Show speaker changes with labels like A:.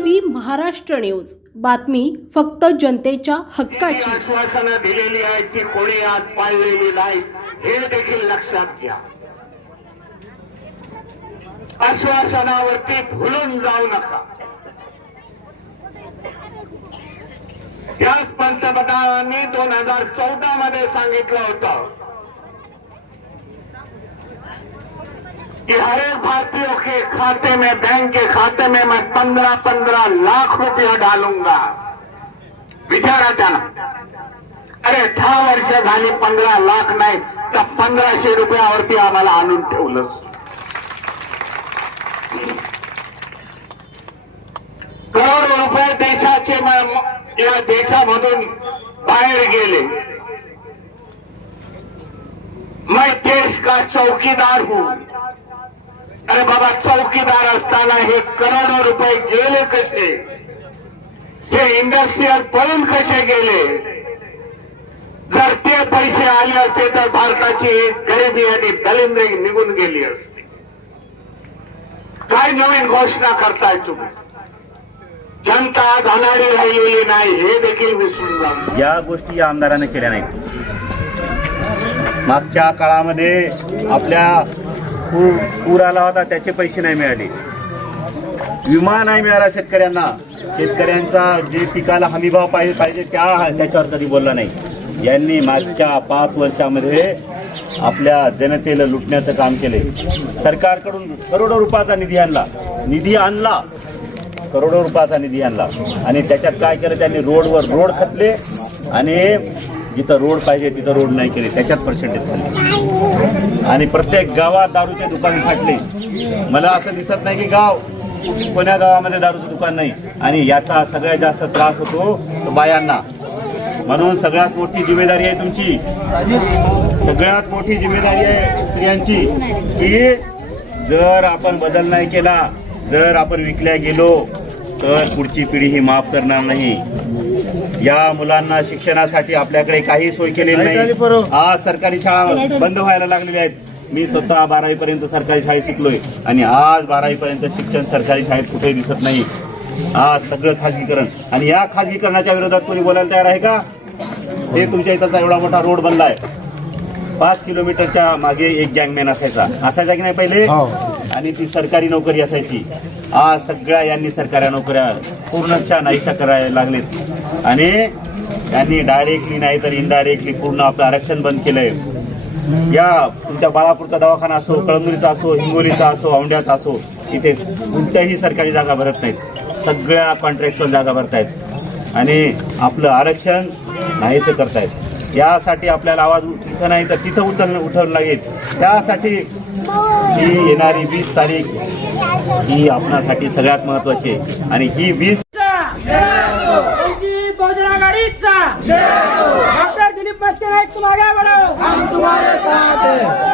A: TV Maharashtra news. बातमी फक्त जनतेच्या हक्काची.
B: आश्वासनं दिलेली आहेत ती कोणी आज पाळलेली नाही हे देखील लक्षात घ्या. आश्वासनावरती भुलून जाऊ नका. त्याच पंतप्रधानांनी दोन हजार चौदा मध्ये सांगितलं होतं कि हर एक भारतीयों के खाते में बैंक के खाते में मैं पंद्रह पंद्रह लाख रुपया डालूंगा। विचारा त्यांना अरे दहा वर्ष झाली पंधरा लाख नाही तर पंधराशे रुपयावरती आम्हाला आणून ठेवलं. करोड रुपये देशाचे या देशामधून बाहेर गेले. मैं देश का चौकीदार हूं. अरे बाबा चौकीदार असताना हे करोडो रुपये गेले कसे? हे इंडस्ट्रीयल पळून कसे गेले? जर ते पैसे आले असते तर भारताची गरिबी आणि दलिंद्री निघून गेली असते. काय नवीन घोषणा करताय तुम्ही? जनता आज अनाडी राहिलेली नाही हे देखील विसरून जा
C: या गोष्टी या आमदाराने केल्या नाहीत. मागच्या काळामध्ये आपल्या पूर पूर आला होता त्याचे पैसे नाही मिळाले. विमा नाही मिळाला शेतकऱ्यांना. शेतकऱ्यांचा जे पिकाला हमीभाव पाहिजे पाहिजे त्या त्याच्यावर कधी बोलला नाही. यांनी मागच्या पाच वर्षामध्ये आपल्या जनतेला लुटण्याचं काम केले सरकारकडून करोडो रुपयाचा निधी आणला. निधी आणला. करोडो रुपयाचा निधी आणला. आणि त्याच्यात काय केलं? त्यांनी रोडवर रोड खतले आणि जिथं रोड पाहिजे तिथं रोड नाही केले. त्याच्यात पर्सेंटेज खाल्ले आणि प्रत्येक गावात दारूचे दुकान फाटले. मला असं दिसत नाही की गाव कोण्या गावामध्ये दारूचं दुकान नाही. आणि याचा सगळ्यात जास्त त्रास होतो बायांना. म्हणून सगळ्यात मोठी जिम्मेदारी आहे तुमची. सगळ्यात मोठी जिम्मेदारी आहे स्त्रियांची की जर आपण बदल नाही केला जर आपण विकल्या गेलो तर पुढची पिढी ही माफ करणार नाही. या मुलांना शिक्षणासाठी आपल्याकडे काही सोय केलेली नाही आज सरकारी शाळा बंद व्हायला लागलेल्या आहेत. मी स्वतः बारावी पर्यंत सरकारी शाळेत शिकलोय. आणि आज बारावी पर्यंत शिक्षण सरकारी शाळेत कुठेही दिसत नाही. आज सगळं खाजगीकरण. आणि या खाजगीकरणाच्या विरोधात कोणी बोलायला तयार आहे का? हे तुमच्या इथचा एवढा मोठा रोड बनलाय. पाच किलोमीटरच्या मागे एक गँगमॅन असायचा. असायचा की नाही पहिले? आणि ती सरकारी नोकरी असायची. आज सगळ्या यांनी सरकारी नोकऱ्या पूर्णच्या नाहीशा करायला लागलेत. आणि यांनी डायरेक्टली नाही तर इनडायरेक्टली पूर्ण आपलं आरक्षण बंद केलंय. या तुमच्या बाळापूरचा दवाखाना असो कळमनुरीचा असो हिंगोलीचा असो औंढ्याचा असो इथे कोणत्याही सरकारी जागा भरत नाहीत. सगळ्या कॉन्ट्रॅक्च्युअल जागा भरतायत. आणि आपलं आरक्षण नाहीच करतायत. यासाठी आपल्याला आवाज इथं नाही तर तिथं उचल उठवलं लागेल. त्यासाठी ही येणारी वीस तारीख ही आपणासाठी सगळ्यात महत्वाची आहे. आणि ही वीस
D: डॉक्टर दिलीप मस्के नाईक तुम आगे बढ़ो हम तुम्हारे साथ